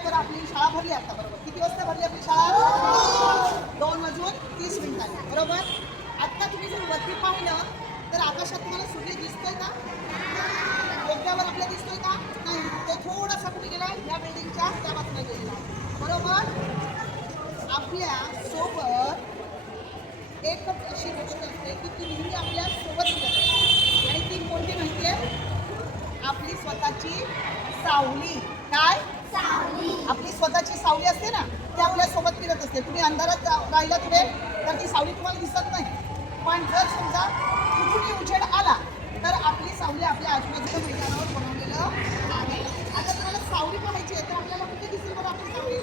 आहे बरं? आपली शाळा भरली आता बरोबर. किती वाजता भरली आपली शाळा? 2 वाजून 30 मिनिटांनी बरोबर. आता तुम्ही जर वरती पाहिलं तर आकाशात तुम्हाला सूर्य दिसतोय का? डोक्यावर आपल्या दिसतोय का? नाही. तो थोडासा कुठे गेलाय? या बिल्डिंगच्या त्या बाजूला गेलेला बरोबर. आपल्या सोबत एक अशी गोष्ट असते की ती नेहमी आपल्या सोबत फिरत असते आणि ती कोणती माहिती आहे? आपली स्वतःची सावली. काय? सावली. आपली स्वतःची सावली असते ना, ती आपल्या सोबत फिरत असते. तुम्ही अंधारात राहिला पुढे तर ती सावली तुम्हाला दिसत नाही, पण जर समजा कुठूनही उजेड आला तर आपली सावली आपल्या आजूबाजूच्या मैदानावर बनवलेलं आहे. आता तुम्हाला सावली पाहायची आहे तर आपल्याला कुठे दिसेल बरं आपली सावली?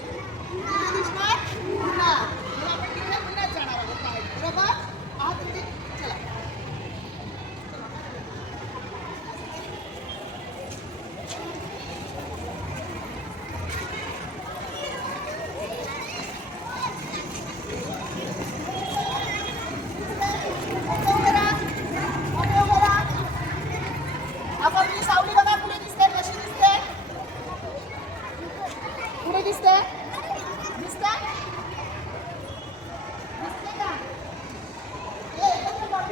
कुठे दिसणार? पुन्हा मग आपण तिकडे पुन्हा जाणार आहोत पाहायला बरोबर. आहात तुम्ही? चला. आपली सावली बघा कुठे दिसते? कशी दिसते? कुठे दिसते? दिसते? दिसते का?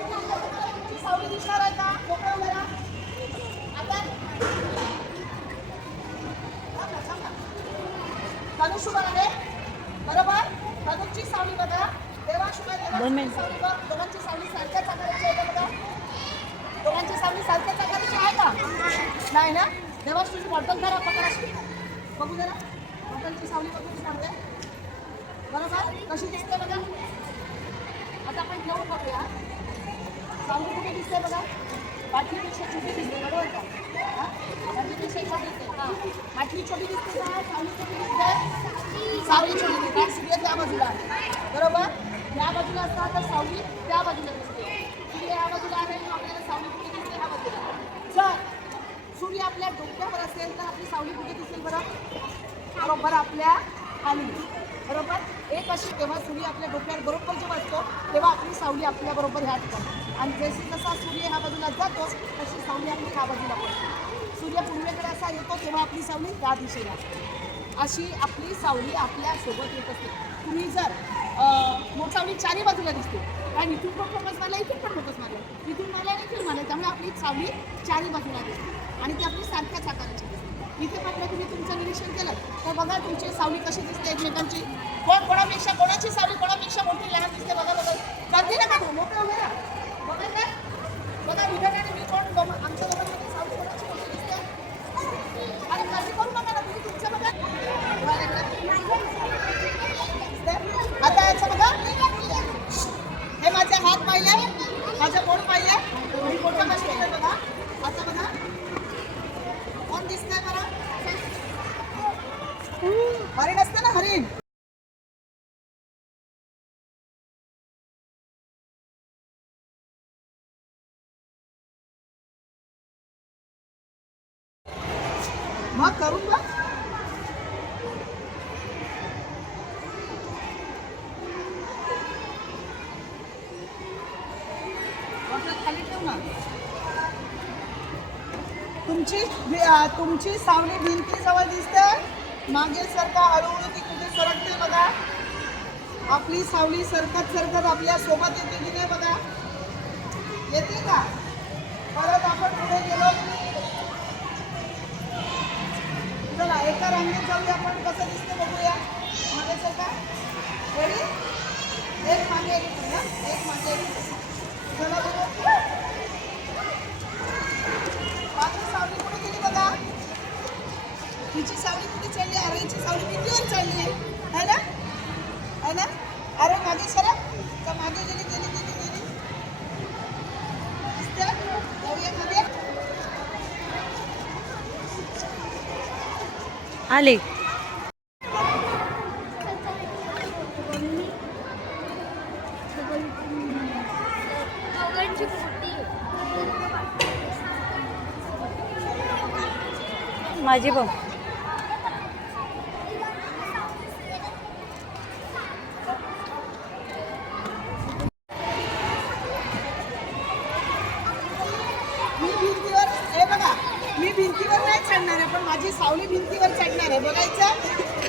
तुमची सावली दिसणार आहे का? मोकळं करा. आता धनुष उभा आहे बरोबर. धनुषची सावली बघा. सावली बघ. दोघांची सावली सारख्याच आकाराची आहे बघा. दोघांची सावली सारख्याच आकाराची आहे का? नाही ना. देवाश तुझी बॉटल धरा पकडा. बघू जरा बॉटलची सावली बघून सांगते बरोबर कशी दिसते बघा. आता आपण घेऊन बघूया. सावली कुठे दिसते बघा? बाटलीपेक्षा छोटी दिसते बरोबर का? बाटलीपेक्षा छोटी दिसते. हां बाटली छोटी दिसते का? सावली छोटी दिसते. सावली छोटी दिसते. सूर्य त्या बाजूला आहे बरोबर. या बाजूला असतात तर सावली त्या बाजूला दिसते. सूर्य या बाजूला आहे मग आपल्याला सावली कुठे दिसते? ह्या बाजूला. जर सूर्य आपल्या डोक्यावर असेल तर आपली सावली कुठे दिसेल बरं? बरोबर आपल्या खाली बरोबर. एक अशी तेव्हा सूर्य आपल्या डोक्यावर बरोबर जेव्हा असतो तेव्हा आपली सावली आपल्या बरोबर ह्या ठिकाणी. आणि जसे जसा सूर्य ह्या बाजूला जातो तशी सावली आपली ह्या बाजूला पडते. सूर्य पूर्वेकडे असा येतो तेव्हा आपली सावली त्या दिशेला असते. अशी आपली सावली आपल्या सोबत येत असते. तुम्ही जर सावली चारही बाजूला दिसते. आणि इथून पण फोकस मारला, इथून पण फोकस मारला, इथून मारला आणि इथून मारला, त्यामुळे आपली सावली चारही बाजूला दिसते आणि ती आपली सारख्याच आकाराची दिसते. इथे मात्र तुम्ही तुमचं निरीक्षण केलं तर बघा तुमची सावली कशी दिसते एकमेकांची. कोणापेक्षा कोणाची सावली कोणापेक्षा मोठी लहान दिसते बघा. बघा गर्दी नका करू, मोकळं उभे राहा. बघा का? बघा विधान आणि मी कोण आमच्या दोघांमध्ये सावली कोणाची मोठी दिसते. आणि गर्दी करू नका ना तुम्ही तुमचं बघा. आता याचं बघा. हे माझे हात पाहिले, माझे बोट पाहिले, मी बोटं कशी केलं बघा. आता बघा कोण दिसतंय बरं? हरिण असतं ना हरिण. मग करून बघ. खाली ठेव ना. तुमची सावली भिंतीजवळ दिसते. मागे सरका हळूहळू ती कुठे सरकते बघा. आपली सावली सरकत सरकत आपल्या सोबत येते की नाही बघा. येते का? परत आपण पुढे गेलो. चला एका रांगेत जाऊया आपण कसं दिसते बघूया. मागे सरका. रेडी? एक मागे एक मागे. चला बघू. माझी सावली कुठे गेली बघा. हिची सावली कुठे चढली? अरे हिची सावली भिंतीवर चढली आहे ना. है ना. अरे मागे सरक. तर मागे गेली गेली गेली गेली दिसते. जाऊया मागे. आले. माझी बघ. मी भिंतीवर नाही चढणार आहे पण माझी सावली भिंतीवर चढणार आहे. बघायचं.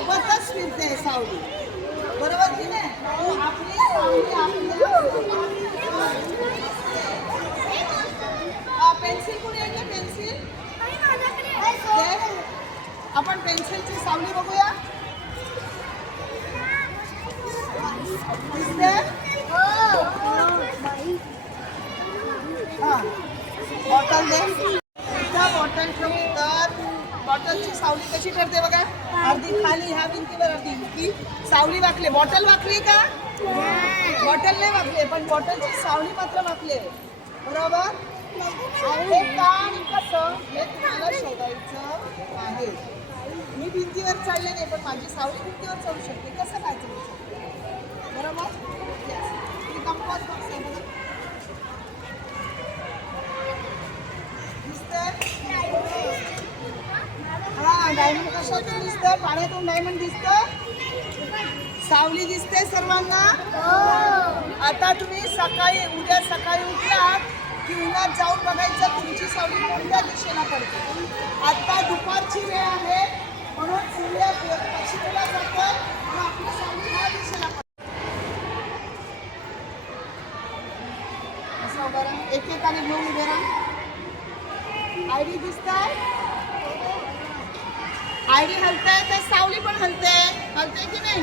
सोबतच फिरते सावली, बरोबर की नाही? आपली सावली आपल्या पेन्सिल कुणी आहे? पेन्सिल आपण पेन्सिलची सावली बघूया. दिसते? हा, बॉटल दे. एकदा बॉटल ठेवली तर बॉटलची सावली कशी करते बघा. अर्धी खाली ह्या भिंतीवर, अर्धी की सावली वाकली. बॉटल वाकली का? बॉटल नाही वाकली, पण बॉटलची सावली मात्र वाकली आहे, बरोबर? हे काम कसं हे तुम्हाला शोधायचं आहे. मी भिंतीवर चढले नाही, पण माझी सावली भिंतीवर चढू शकते. कसं काय चढू शकते, बरोबर? ही कंपास बॉक्स आहे बघा. हा, डायमंड कशातून दिसतं? पाण्यातून डायमंड दिसतं. सावली दिसते सर्वांना. आता तुम्ही उद्या सकाळी उठलात की उन्हात जाऊन बघायचं तुमची सावली कोणत्या दिशेला पडते. आता दुपारची वेळ आहे म्हणून सूर्य पश्चिमेला जातोय आणि आपली सावली ह्या दिशेला पडते. असं उभं राहा, एकेकाने घेऊन उभे राहा. आयडी दिसताय? आयडी हलताय तर सावली पण हलते की नाही?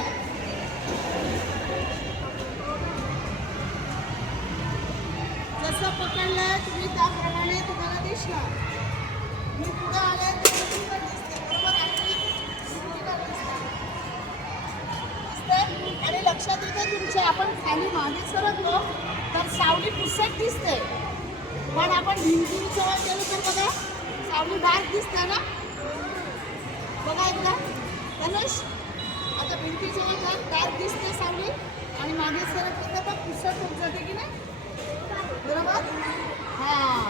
जसं पकडलंय तुम्ही त्याप्रमाणे तुम्हाला दिसणार. मी पुढे आले तर दिसते, बरोबर? दिसते. आणि लक्षात येते तुमच्या, आपण खाली मागे सरकलो तर सावली पुसट दिसते, पण आपण भिंतीजवळ गेलो तर बघा सावली डार्क दिसते ना. बघा एकदा धनुष, आता भिंतीजवळ डार्क दिसते सावली आणि मागे सरकलं तर पुसट होत जाते की नाही, बरोबर? हां.